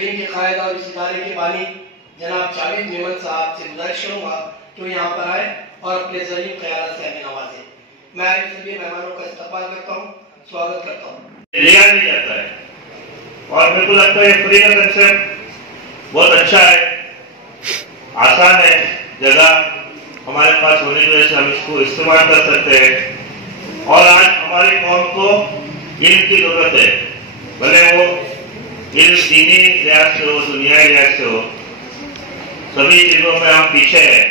Building کے قائد اور اس ادارے کے بانی جناب جاوید میمن صاحب سے گزارش کروں گا کہ وہ یہاں پر آئے اور اپنے ذریعے قیادت سے ہمیں نوازیں. میں آئے سبھی مہمانوں کا استقبال کرتا ہوں, سواگت کرتا ہوں. لیا نہیں جاتا ہے اور میرے کو لگتا ہے یہ فری کا کنسپٹ بہت اچھا ہے, آسان ہے, جگہ ہمارے پاس ہونے کی وجہ سے ہم اس کو استعمال کر سکتے ہیں. اور آج ہماری قوم کو علم کی ضرورت ہے, بھلے وہ علم دینی لحاظ سے ہو, دنیائی لحاظ سے ہو, سبھی چیزوں میں ہم پیچھے ہیں,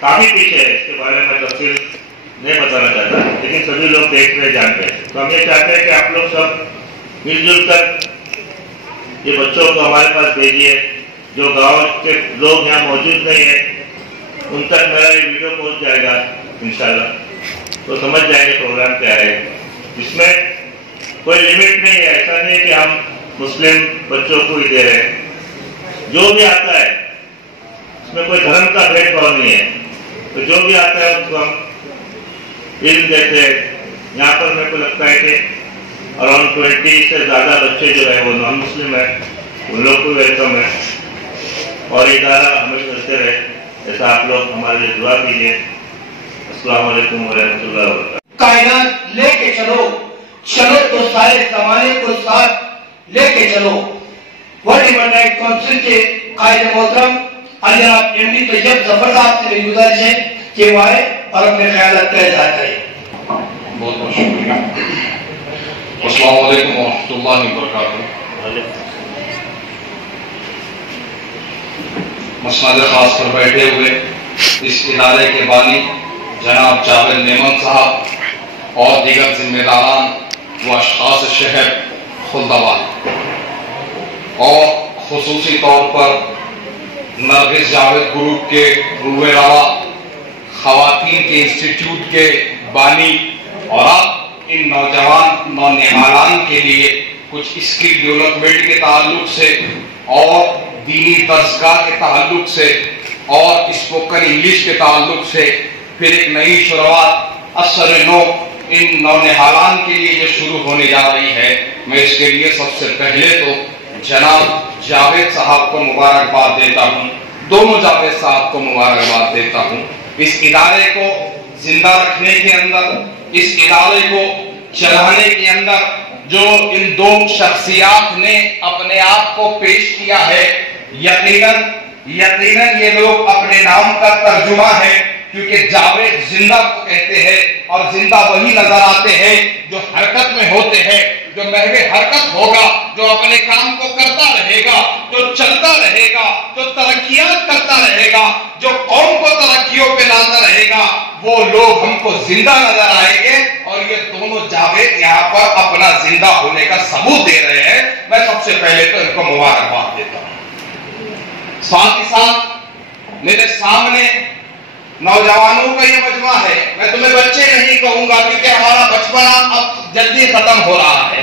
کافی پیچھے ہے. اس کے بارے میں تفصیل نہیں بتانا چاہتا, لیکن سبھی لوگ دیکھ رہے, جانتے ہیں. تو ہم یہ چاہتے ہیں کہ آپ لوگ سب مل جل کر یہ بچوں کو ہمارے پاس بھیجیے. جو گاؤں کے لوگ یہاں موجود نہیں ہیں ان تک میرا یہ ویڈیو پہنچ جائے گا انشاءاللہ, تو سمجھ جائیں گے پروگرام کیا ہے. اس میں کوئی لمٹ نہیں ہے, ایسا نہیں کہ ہم مسلم بچوں کو ہی دے رہے ہیں. جو بھی آتا ہے اس میں کوئی دھرم کا بھید بھاؤ نہیں ہے, تو جو بھی آتا ہے اس کو ہم علم دیتے ہیں. یہاں پر میرے کو لگتا ہے کہ اراؤنڈ 20 سے زیادہ بچے جو ہیں وہ نان مسلم ہیں, ان لوگ کو ویلکم ہے. اور ادارہ ہمیں کرتے رہے, ایسا آپ لوگ ہمارے لیے دعا کیجیے. السلام علیکم ورحمۃ اللہ وبرکاتہ. کائنات لے کے چلو, چلو تو سارے زمانے کو ساتھ لے کے چلو. ورلڈ ہیومن رائٹ کونسل کے قائد محترم جناب ایم ڈی طیب ظفر صاحب سے میری گزارش ہے کہ وہ آئے اور اپنے خیالات کا اظہار کریں. بہت بہت شکریہ. السلام علیکم ورحمۃ اللہ وبرکاتہ. مسند خاص پر بیٹھے ہوئے اس ادارے کے بانی جناب جاوید میمن صاحب اور دیگر ذمہ داران و اشخاص شہر خلدآباد, اور خصوصی طور پر نرگس جاوید گروپ کے روح روا, خواتین کے انسٹیٹیوٹ کے بانی, اور آپ ان نوجوان نونہالان کے لیے کچھ اسکل ڈیولپمنٹ کے تعلق سے اور دینی درسگاہ کے تعلق سے اور اسپوکن انگلش کے تعلق سے پھر ایک نئی شروعات اثر نو ان نونہالان کے لیے جو شروع ہونے جا رہی ہے. میں اس کے لیے سب سے پہلے تو جناب جاوید صاحب کو مبارکباد دیتا ہوں, دونوں جاوید صاحب کو مبارکباد دیتا ہوں. اس ادارے کو زندہ رکھنے کے اندر, اس ادارے کو چلانے کے اندر جو ان دو شخصیات نے اپنے آپ کو پیش کیا ہے, یقیناً یہ لوگ اپنے نام کا ترجمہ ہے, کیونکہ جاوید زندہ کو کہتے ہیں اور زندہ وہی نظر آتے ہیں جو حرکت میں ہوتے ہیں, جو محو حرکت ہوگا, جو اپنے کام کو کرتا رہے گا, جو چلتا رہے گا, جو ترقیات کرتا رہے گا, جو قوم کو ترقیوں پہ لاتا رہے گا, وہ لوگ ہم کو زندہ نظر آئیں گے. اور یہ دونوں جاوید یہاں پر اپنا زندہ ہونے کا ثبوت دے رہے ہیں. میں سب سے پہلے تو ان کو مبارکباد دیتا ہوں. ساتھ ہی ساتھ میرے سامنے نوجوانوں کا یہ مجمع ہے. میں تمہیں بچے نہیں کہوں گا کیونکہ ہمارا بچپنا اب جلدی ختم ہو رہا ہے.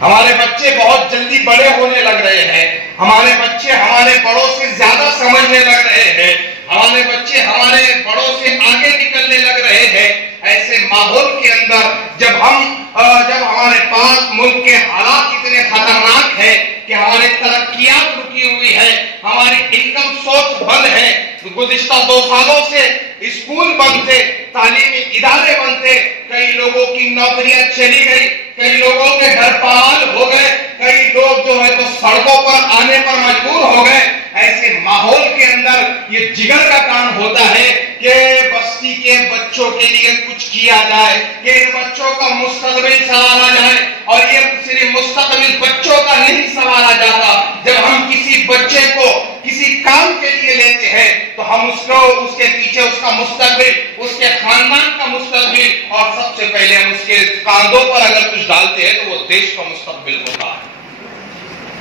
ہمارے بچے بہت جلدی بڑے ہونے لگ رہے ہیں. ہمارے بچے ہمارے بڑوں سے زیادہ سمجھنے لگ رہے ہیں. ہمارے بچے ہمارے بڑوں سے آگے نکلنے لگ رہے ہیں. ایسے ماحول کے اندر جب ہمارے پاس ملک کے حالات اتنے خطرناک ہیں کہ ہماری ترقیات رکی ہوئی ہے, ہماری انکم سورس بند ہے, گزشتہ 2 سالوں سے اسکول بند تھے, تعلیمی ادارے بند تھے, کئی لوگوں کی نوکریاں چلی گئی, کئی لوگوں کے گھر پال ہو گئے, کئی لوگ جو ہے تو سڑکوں پر آنے پر مجبور ہو گئے. ایسے ماحول کے اندر یہ جگر کا کام ہوتا ہے کہ بستی کے بچوں کے لیے کچھ کیا جائے, کہ بچوں کا مستقبل سنوارا جائے. اور یہ صرف مستقبل بچوں کا نہیں سنوارا جاتا. جب ہم کسی بچے کو کسی کام کے لیے لیتے ہیں تو ہم اس کے پیچھے اس کا مستقبل, اس کے خاندان کا مستقبل, اور سب سے پہلے ہم اس کے کاندھوں پر اگر کچھ ڈالتے ہیں تو وہ دیش کا مستقبل ہوتا ہے.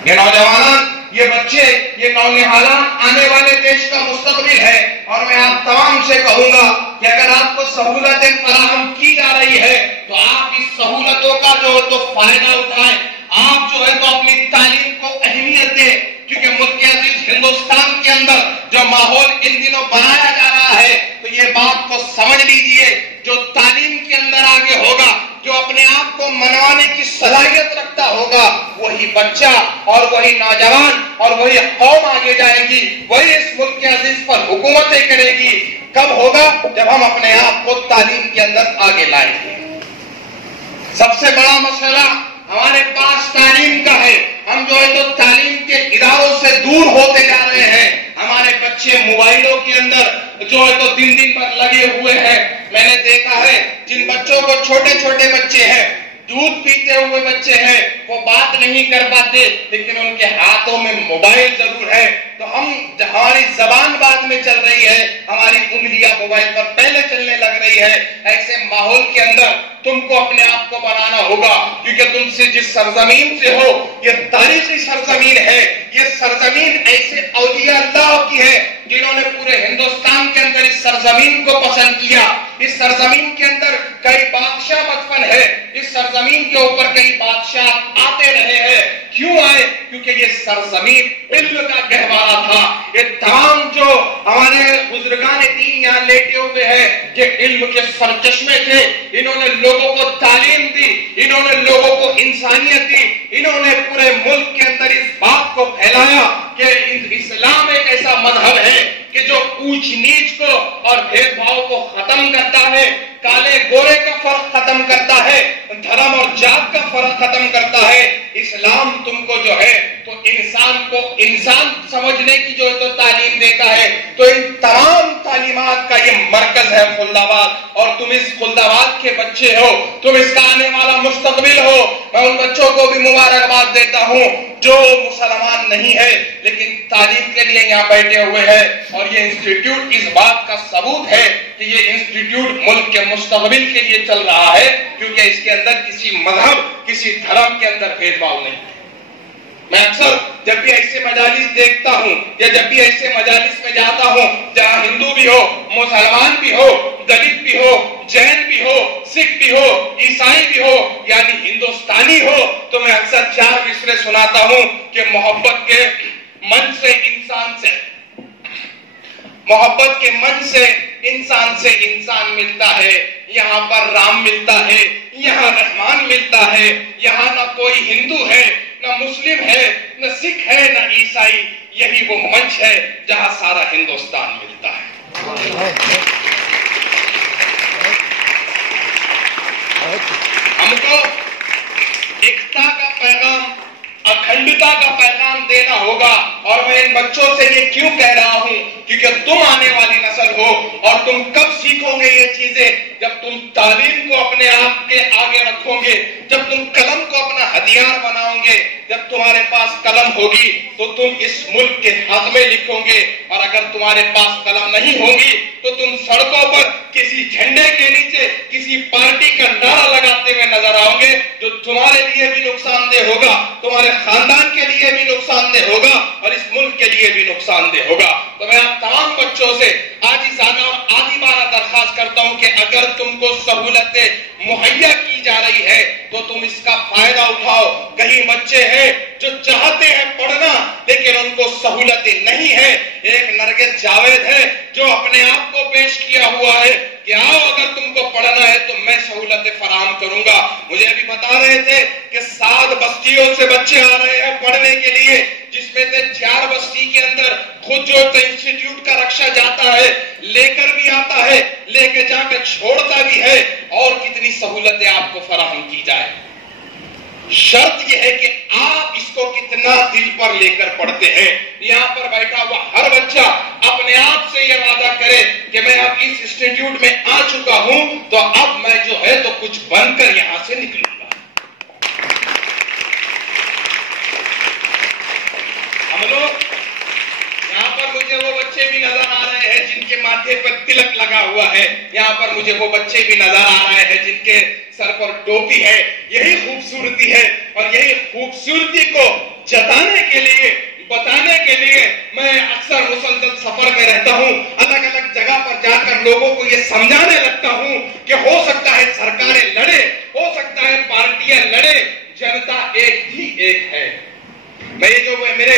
یہ نوجوان, یہ بچے, یہ نونہالان آنے والے دیش کا مستقبل ہے. اور میں آپ تمام سے کہوں گا کہ اگر آپ کو سہولتیں فراہم کی جا رہی ہے تو آپ اس سہولتوں کا جو ہے تو فائدہ اٹھائیں. آپ جو ہے تو اپنی تعلیم کو اہمیت دیں, کیونکہ ملک عزیز ہندوستان کے اندر جو ماحول ان دنوں بنایا جا رہا ہے تو یہ بات کو سمجھ لیجئے, جو تعلیم کے اندر آگے ہوگا, جو اپنے آپ کو کو منوانے کی صلاحیت رکھتا ہوگا وہی بچہ اور وہی نوجوان اور وہی قوم آگے جائے گی, وہی اس ملک کے عزیز پر حکومتیں کرے گی. کب ہوگا؟ جب ہم اپنے آپ کو تعلیم کے اندر آگے لائیں گے. سب سے بڑا مسئلہ ہمارے پاس تعلیم کا ہے. ہم جو ہے تو تعلیم کے اداروں سے دور ہوتے جا رہے ہیں. ہمارے بچے موبائلوں کے اندر جو ہے تو دن دن پر لگے ہوئے ہیں. میں نے دیکھا ہے جن بچوں کو چھوٹے چھوٹے بچے ہیں, دودھ پیتے ہوئے بچے ہیں, وہ بات نہیں کر پاتے لیکن ان کے ہاتھوں میں موبائل ضرور ہے. تو ہماری زبان بعد میں چل رہی ہے, ہماری انگلیاں موبائل پر پہلے چلنے لگ رہی ہے. ایسے ماحول کے اندر تم کو اپنے آپ کو بنانا ہوگا, کیونکہ تم سے جس سرزمین سے ہو یہ تاریخی سرزمین ہے. یہ سرزمین ایسے اولیاء اللہ کی ہے جنہوں نے پورے ہندوستان کے اندر اس سرزمین کو پسند کیا. اس سرزمین کے اندر کئی بادشاہ مدفن ہے. اس سرزمین کے اوپر کئی بادشاہ آتے رہے ہیں. کیوں آئے؟ کیونکہ یہ سرزمین علم کا گہوارہ تھا. یہ تمام جو ہمارے بزرگان دین یہاں لیٹے ہوئے ہیں یہ علم کے سرچشمے تھے. انہوں نے لوگوں کو تعلیم دی, انہوں نے لوگوں کو انسانیت دی, انہوں نے پورے ملک کے اندر اس بات کو پھیلایا کہ اسلام ایک ایسا مذہب ہے کہ جو اونچ نیچ کو اور بھید بھاؤ کو ختم کرتا ہے, کالے گورے کا فرق ختم کرتا ہے, دھرم اور جات کا فرق ختم کرتا ہے. اسلام تم کو جو ہے تو انسان کو انسان سمجھنے کی جو ہے تو تعلیم دیتا ہے. تو ان تمام تعلیمات کا یہ مرکز ہے خلد آباد, اور تم اس خلد آباد کے بچے ہو, تم اس کا آنے والا مستقبل ہو. میں ان بچوں کو بھی مبارکباد دیتا ہوں جو مسلمان نہیں ہے لیکن تعلیم کے لیے یہاں بیٹھے ہوئے ہیں. اور یہ انسٹیٹیوٹ اس بات کا ثبوت ہے کہ یہ انسٹیٹیوٹ ملک کے مستقبل کے لیے چل رہا ہے, کیونکہ اس کے اندر کسی مذہب کسی دھرم کے اندر بھید بھاؤ نہیں. میں اکثر جب بھی ایسے مجالس دیکھتا ہوں یا جب بھی ایسے مجالس میں جاتا ہوں جہاں ہندو بھی ہو, مسلمان بھی ہو, دلت بھی ہو, جین بھی ہو, سکھ بھی ہو, عیسائی بھی ہو, یعنی ہندوستانی ہو, تو میں اکثر 4 مصرے سناتا ہوں کہ محبت کے من سے انسان سے, محبت کے من سے انسان ملتا ہے. یہاں پر رام ملتا ہے, یہاں رحمان ملتا ہے. یہاں نہ کوئی ہندو ہے, نہ مسلم ہے, نہ سکھ ہے, نہ عیسائی. یہی وہ منچ ہے جہاں سارا ہندوستان ملتا ہے. ہم کو ایکتا کا پیغام, اکھنڈتا کا پیغام دینا ہوگا. اور میں ان بچوں سے یہ کیوں کہہ رہا ہوں, کیونکہ تم آنے والی نسل ہو اور تم کب سیکھو گے یہ چیزیں؟ جب تم تعلیم کو اپنے آپ کے آگے رکھو گے, جب تم قلم کو اپنا ہتھیار بناؤ گے. جب تمہارے پاس قلم ہوگی تو تم اس ملک کے حق میں لکھو گے, اور اگر تمہارے پاس قلم نہیں ہوگی تو تم سڑکوں پر کسی جھنڈے کے نیچے کسی پارٹی کا نعرہ لگاتے ہوئے نظر آؤ گے, جو تمہارے لیے بھی نقصان دہ ہوگا, تمہارے خاندان کے لیے بھی نقصان دہ ہوگا, اور اس ملک کے لیے بھی نقصان دہ ہوگا. تو میں آپ تمام بچوں سے عاجزانہ اور عادیبانہ درخواست کرتا ہوں کہ اگر تم کو سہولتیں مہیا کی جا رہی ہے تو تم اس کا فائدہ اٹھاؤ. کئی بچے ہیں جو چاہتے ہیں پڑھنا لیکن ان کو سہولتیں نہیں ہیں. ایک نرگس جاوید ہے جو اپنے آپ کو پیش کیا ہوا ہے کہ آؤ اگر تم کو پڑھنا ہے تو میں سہولتیں فراہم کروں گا. مجھے ابھی بتا رہے تھے کہ 7 بستیوں سے بچے آ رہے ہیں پڑھنے کے لیے, جس میں سے 4 بستی کے اندر خود جو انسٹیٹیوٹ کا رکشہ جاتا ہے, لے کر بھی آتا ہے, لے کے جا کر چھوڑتا بھی ہے. اور کتنی سہولتیں آپ کو فراہم کی جائے. شرط یہ ہے کہ آپ اس کو کتنا دل پر لے کر پڑھتے ہیں. یہاں پر بیٹھا ہوا ہر بچہ اپنے آپ سے یہ وعدہ کرے کہ میں اب اس انسٹیٹیوٹ میں آ چکا ہوں تو اب میں جو ہے تو کچھ بن کر یہاں سے نکلوں گا. ہم لوگ یہاں پر مجھے وہ بچے بھی نظر آ رہے ہیں جن کے ماتھے پر تلک لگا ہوا ہے. یہاں پر مجھے وہ بچے بھی نظر آ رہے ہیں جن کے سر پر ٹوپی ہے. یہی خوبصورتی ہے, اور یہی خوبصورتی کو جتانے کے لیے, بتانے کے لیے میں اکثر مسلسل سفر میں رہتا ہوں. الگ الگ جگہ پر جا کر لوگوں کو یہ سمجھانے لگتا ہوں کہ ہو سکتا ہے سرکاریں لڑے, ہو سکتا ہے پارٹیاں لڑے, جنتا ایک ہی ایک ہے. میں جو میرے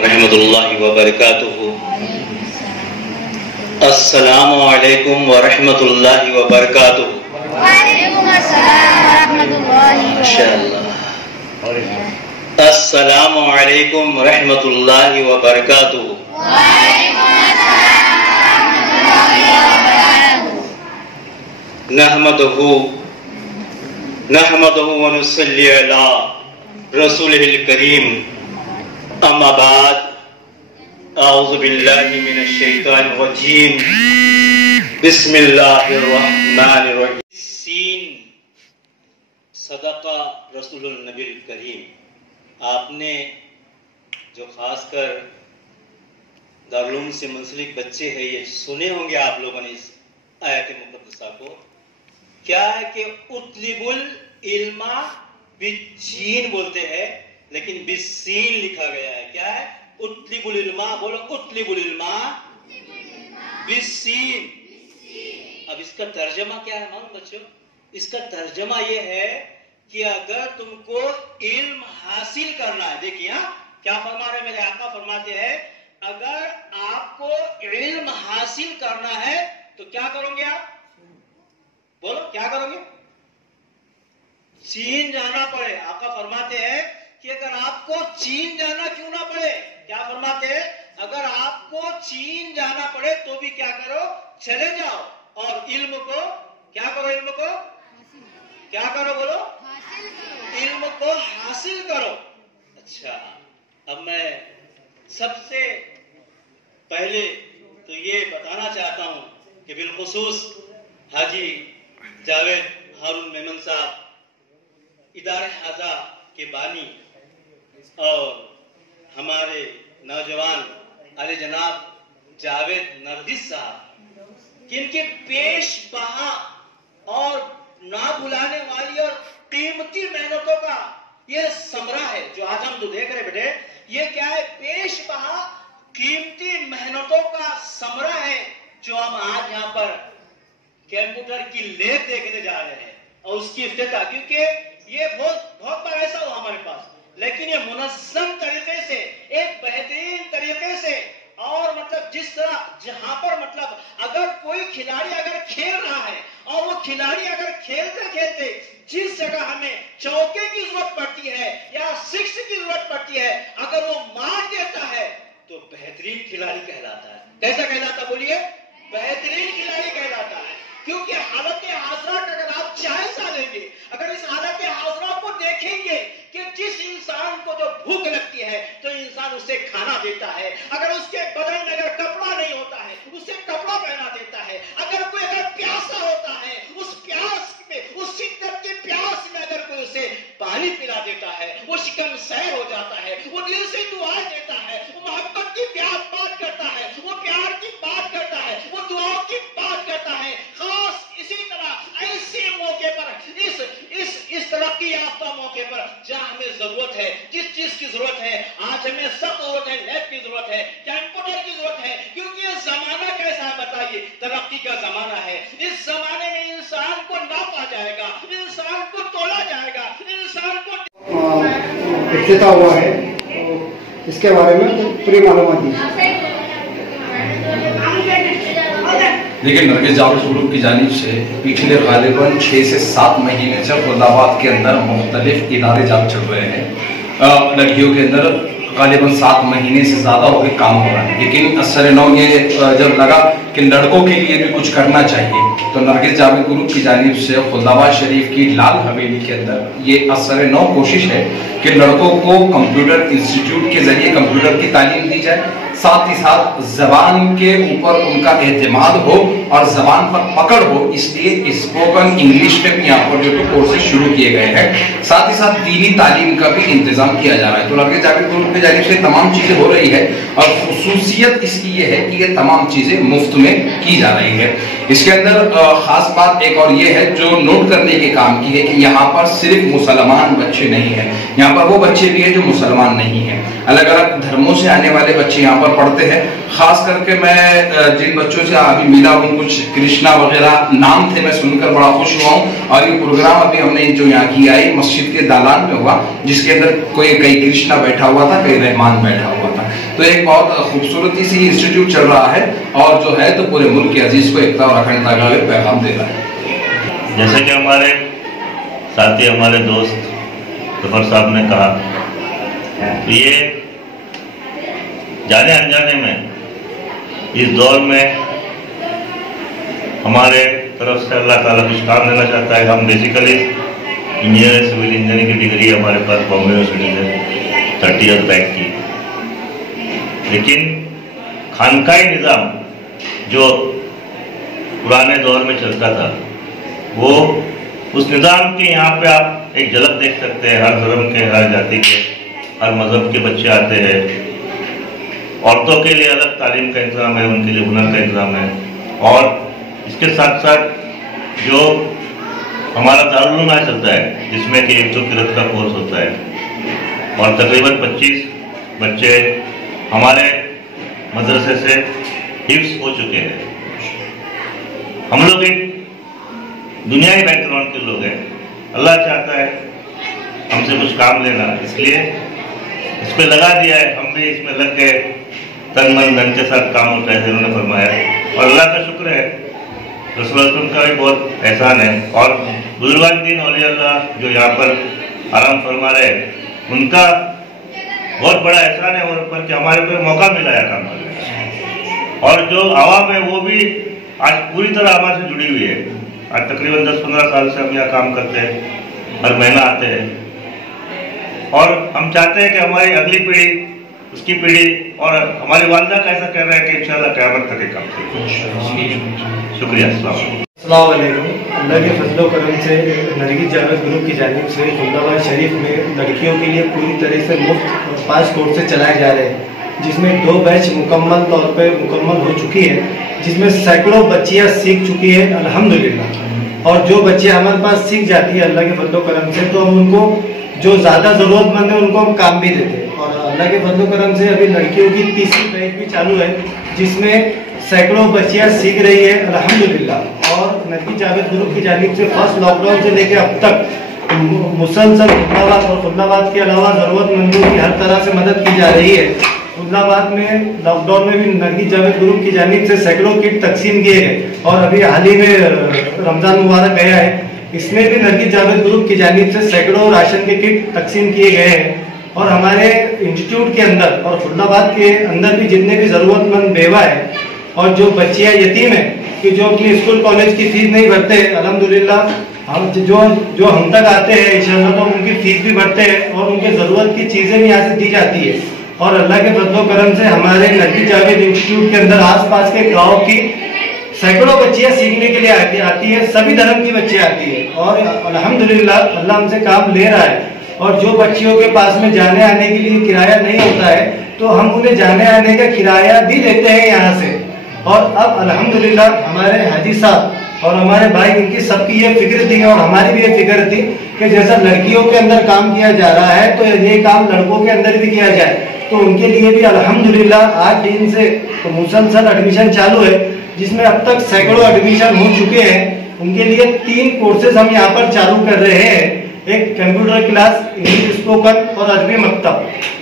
ورحمۃ اللہ وبرکاتہ. السلام علیکم ورحمۃ اللہ وبرکاتہ. وعلیکم السلام ورحمۃ اللہ ماشاءاللہ. السلام علیکم ورحمۃ اللہ وبرکاتہ. وعلیکم السلام ورحمۃ اللہ وبرکاتہ. نحمدہ ونصلی علی رسولہ الکریم. اما بعد اعوذ باللہ من الشیطان الرجیم. بسم اللہ الرحمن الرحیم. سین صدقہ رسول النبی الکریم. آپ نے جو خاص کر دارالعلوم سے منسلک بچے ہیں یہ سنے ہوں گے آپ لوگوں نے اس آیت مقدسہ کو. کیا ہے کہ اطلب العلم بالجین بولتے ہیں لیکن بالسین لکھا گیا ہے. کیا ہے؟ اطلب العلم. بولو اطلب العلم بالسین. اب اس کا ترجمہ کیا ہے معلوم بچوں؟ اس کا ترجمہ یہ ہے کہ اگر تم کو علم حاصل کرنا ہے، دیکھیے کیا فرما رہے میرے آقا فرماتے ہیں اگر آپ کو علم حاصل کرنا ہے تو کیا کرو گے آپ؟ بولو کیا کرو گے؟ چین جانا پڑے. آقا فرماتے ہیں کہ اگر آپ کو چین جانا کیوں نہ پڑے، کیا فرماتے ہیں اگر آپ کو چین جانا پڑے تو بھی کیا کرو؟ چلے جاؤ اور علم کو کیا کرو؟ علم کو کیا کرو؟ بولو علم کو حاصل کرو. اچھا اب میں سب سے پہلے تو یہ بتانا چاہتا ہوں کہ بالخصوص حاجی جاوید ہارون میمن صاحب ادارہ حاضہ کے بانی اور ہمارے نوجوان علی جناب جاوید نرگس صاحب کہ ان کے پیش بہا اور نہ بھلانے والی اور قیمتی محنتوں کا یہ ثمرہ ہے جو آج ہم جو دیکھ رہے بیٹے. یہ کیا ہے؟ پیش بہا قیمتی محنتوں کا ثمرہ ہے جو ہم آج یہاں پر کمپیوٹر کی لیب دیکھنے جا رہے ہیں اور اس کی افتتاح. کیونکہ یہ بہت بار ایسا ہوا ہمارے پاس، لیکن یہ منظم طریقے سے ایک بہترین طریقے سے اور مطلب جس طرح جہاں پر مطلب اگر کوئی کھلاڑی اگر کھیل رہا ہے اور وہ کھلاڑی اگر کھیلتے کھیلتے جس جگہ ہمیں چوکے کی ضرورت پڑتی ہے یا سکس کی ضرورت پڑتی ہے اگر وہ مار دیتا ہے تو بہترین کھلاڑی کہلاتا ہے. کیسا کہلاتا؟ بولیے بہترین کھلاڑی کہلاتا ہے. کیونکہ حالت حاضرہ کا اگر آپ جائزہ لیں گے، اگر اس حالت حاضرہ کو دیکھیں گے کہ جس انسان کو جو بھوک لگتی ہے تو انسان اسے کھانا دیتا ہے، اگر اس کے بدن میں اگر کپڑا نہیں ہوتا ہے اسے کپڑا پہنا دیتا ہے، اگر کوئی اگر پیاسا ہوتا ہے اس پیاس میں اس شدت کی پیاس میں اگر کوئی اسے پانی پلا دیتا ہے وہ شکم سیر ہو جاتا ہے، وہ دل سے دعائیں دیتا ہے، وہ محبت کی بات کرتا ہے، وہ پیار کی بات کرتا ہے، وہ دعاؤں کی بات کرتا ہے. خاص اسی طرح ایسے موقع پر اس ترقی یافتہ موقع پر جہاں ہمیں ضرورت ہے، جس چیز کی ضرورت ہے آج ہمیں سخت ضرورت ہے، لیب کی ضرورت ہے، کمپیوٹر کی ضرورت ہے. کیونکہ یہ زمانہ کیسا ہے بتائیے؟ ترقی کا زمانہ ہے. اس زمانے میں انسان کو ناپا جائے گا، انسان کو تولا جائے گا، انسان کو افتتاح ہوا ہے اس کے بارے میں پوری معلومات دی. لیکن نرگس جاوید گروپ کی جانب سے پچھلے غالباً 6 سے 7 مہینے سے خلد آباد کے اندر مختلف ادارے جام چل رہے ہیں. لڑکیوں کے اندر غالباً 7 مہینے سے زیادہ ہو کے کام ہو رہا ہے. لیکن اثر نو یہ جب لگا کہ لڑکوں کے لیے بھی کچھ کرنا چاہیے تو نرگس جاوید گروپ کی جانب سے خلد آباد شریف کی لال حویلی کے اندر یہ اثر نو کوشش ہے کہ لڑکوں کو کمپیوٹر انسٹیٹیوٹ کے ذریعے کمپیوٹر کی تعلیم دی جائے، ساتھ ہی ساتھ زبان کے اوپر ان کا اعتماد ہو اور زبان پر پکڑ ہو. اس لیے اسپوکن انگلش میں بھی یہاں پر جو کورسز شروع کیے گئے ہیں، ساتھ ہی ساتھ دینی تعلیم کا بھی انتظام کیا جا رہا ہے. تو نرگس جاوید گروپ کی جانب سے تمام چیزیں ہو رہی ہے اور خصوصیت اس کی یہ ہے کہ یہ تمام چیزیں مفت میں کی جا رہی ہے. اس کے اندر خاص بات ایک اور یہ ہے جو نوٹ کرنے کے کام کی ہے کہ یہاں پر صرف مسلمان بچے نہیں ہیں، یہاں پر وہ بچے بھی ہیں جو مسلمان نہیں ہیں. الگ الگ دھرموں سے آنے والے بچے یہاں پر پڑھتے ہیں. خاص کر کے میں جن بچوں سے ابھی ملا ہوں، کچھ کرشنا وغیرہ نام تھے، میں سن کر بڑا خوش ہوا ہوں. اور یہ پروگرام ابھی ہم نے جو یہاں کیا ہے مسجد کے دالان میں ہوا، جس کے اندر کئی کرشنا بیٹھا ہوا تھا، کئی رحمان بیٹھا ہوا تھا. تو ایک بہت خوبصورتی سی انسٹیٹیوٹ چل رہا ہے اور جو ہے تو پورے ملک کے عزیز کو ایکتا اور اکھنڈتا کا پیغام دے رہا ہے. جیسے کہ ہمارے ساتھی ہمارے دوست ظفر صاحب نے کہا کہ یہ جانے انجانے میں اس دور میں ہمارے طرف سے اللہ تعالیٰ کچھ کام لینا چاہتا ہے. ہم بیسیکلی انجینئر سول انجینئرنگ کی ڈگری ہمارے پاس بامبے یونیورسٹی سے 30 ایئر بیک کی, لیکن خانقاہی نظام جو پرانے دور میں چلتا تھا وہ اس نظام کے یہاں پہ آپ ایک جھلک دیکھ سکتے ہیں. ہر دھرم کے, ہر جاتی کے, ہر مذہب کے بچے آتے ہیں. عورتوں کے لیے الگ تعلیم کا انتظام ہے, ان کے لیے ہنر کا انتظام ہے, اور اس کے ساتھ ساتھ جو ہمارا دارالعلوم چلتا ہے جس میں کہ 100 قرت کا کورس ہوتا ہے, اور تقریباً 25 بچے ہمارے مدرسے سے حفظ ہو چکے ہیں. ہم لوگ ایک دنیائی بیک گراؤنڈ کے لوگ ہیں. اللہ چاہتا ہے ہم سے کچھ کام لینا, اس لیے اس پہ لگا دیا ہے. ہم بھی اس میں لگ گئے, تن من دھن کے ساتھ کام ہوتا ہے انہوں نے فرمایا, اور اللہ کا شکر ہے, رسول اللہ کا بھی بہت احسان ہے, اور بزرگان دین اولیاء اللہ جو یہاں پر آرام فرما رہے ہیں ان کا بہت بڑا احسان ہے, اور اوپر کہ ہمارے کو موقع ملا ہے کام کرنے کا. اور جو عوام ہے وہ بھی آج پوری طرح ہمارے سے جڑی ہوئی ہے. آج تقریباً 10-15 سال سے ہم یہاں کام کرتے ہیں, ہر مہینہ آتے ہیں, اور ہم چاہتے ہیں کہ ہماری اگلی پیڑھی, اس کی پیڑھی, اور ہماری والدہ کا ایسا کہہ رہا ہے کہ انشاءاللہ قیامت تک یہ کام کرے. شکریہ. السلام علیکم. اللہ کے فضل و کرم سے نرگس جاوید گروپ کی جانب سے خلدآباد شریف میں لڑکیوں کے لیے پوری طرح سے مفت 5 کورسز چلائے جا رہے ہیں, جس میں 2 بیچ مکمل طور پہ مکمل ہو چکی ہے, جس میں سینکڑوں بچیاں سیکھ چکی ہیں الحمدللہ. اور جو بچے ہمارے پاس سیکھ جاتی ہے اللہ کے فضل و کرم سے, تو ہم ان کو جو زیادہ ضرورت مند ہے ان کو ہم کام بھی دیتے ہیں. اور اللہ کے فضل و کرم سے ابھی لڑکیوں کی 3ری بیچ بھی چالو ہے, جس میں سینکڑوں بچیاں سیکھ رہی ہے الحمدللہ. اور نرگس جاوید گروپ کی جانب سے فرسٹ لاک ڈاؤن سے لے کے اب تک مسلسل خلدآباد کے علاوہ ضرورت مندوں کی ہر طرح سے مدد کی جا رہی ہے. خلدآباد میں لاک ڈاؤن میں بھی نرگس جاوید گروپ کی جانب سے سینکڑوں کٹ تقسیم کیے گئے, اور ابھی حال ہی میں رمضان مبارک گیا ہے, اس میں بھی نرگس جاوید گروپ کی جانب سے سینکڑوں راشن کے کٹ تقسیم کیے گئے ہیں. اور ہمارے انسٹیٹیوٹ کے اندر اور خلدآباد کے اندر بھی جتنے بھی ضرورت مند بیوہ ہیں اور جو بچیاں یتیم ہیں کہ جو اپنی اسکول کالج کی فیس نہیں بھرتے, الحمدللہ ہم جو ہم تک آتے ہیں انشاءاللہ تو ان کی فیس بھی بھرتے ہیں, اور ان کے ضرورت کی چیزیں بھی یہاں سے دی جاتی ہے. اور اللہ کے فضل و کرم سے ہمارے نرگس جاوید انسٹیٹیوٹ کے اندر آس پاس کے گاؤں کی سینکڑوں بچیاں سیکھنے کے لیے آتی ہیں, سبھی دھرم کی بچیاں آتی ہیں, اور الحمدللہ اللہ ہم سے کام لے رہا ہے. اور جو بچیوں کے پاس میں جانے آنے کے لیے کرایہ نہیں ہوتا ہے تو ہم انہیں جانے آنے کا کرایہ بھی دیتے ہیں یہاں سے. اور اب الحمدللہ ہمارے حاجی صاحب اور ہمارے بھائی, ان کی سب کی یہ فکر تھی اور ہماری بھی یہ فکر تھی کہ جیسا لڑکیوں کے اندر کام کیا جا رہا ہے تو یہ کام لڑکوں کے اندر بھی کیا جائے. تو ان کے لیے بھی الحمدللہ 8 دن سے مسلسل ایڈمیشن چالو ہے, جس میں اب تک سینکڑوں ایڈمیشن ہو چکے ہیں. ان کے لیے 3 کورسز ہم یہاں پر چالو کر رہے ہیں, ایک کمپیوٹر کلاس, انگلش اسپوکن اور عربی مکتب,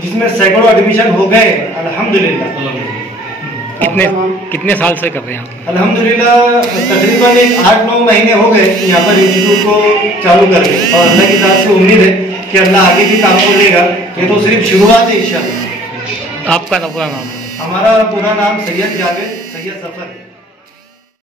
جس میں سینکڑوں ایڈمیشن ہو گئے الحمدللہ. کتنے سال سے کر رہے ہیں الحمدللہ تقریباً 8-9 مہینے ہو گئے یہاں پر انسٹیٹیوٹ کو چالو کر کے, اور اللہ کی طرف سے امید ہے کہ اللہ آگے بھی کام کو لے گا. یہ تو صرف شروعات ہے انشاءاللہ. آپ کا پورا نام؟ ہمارا پورا نام سید جاوید سید ظفر ہے.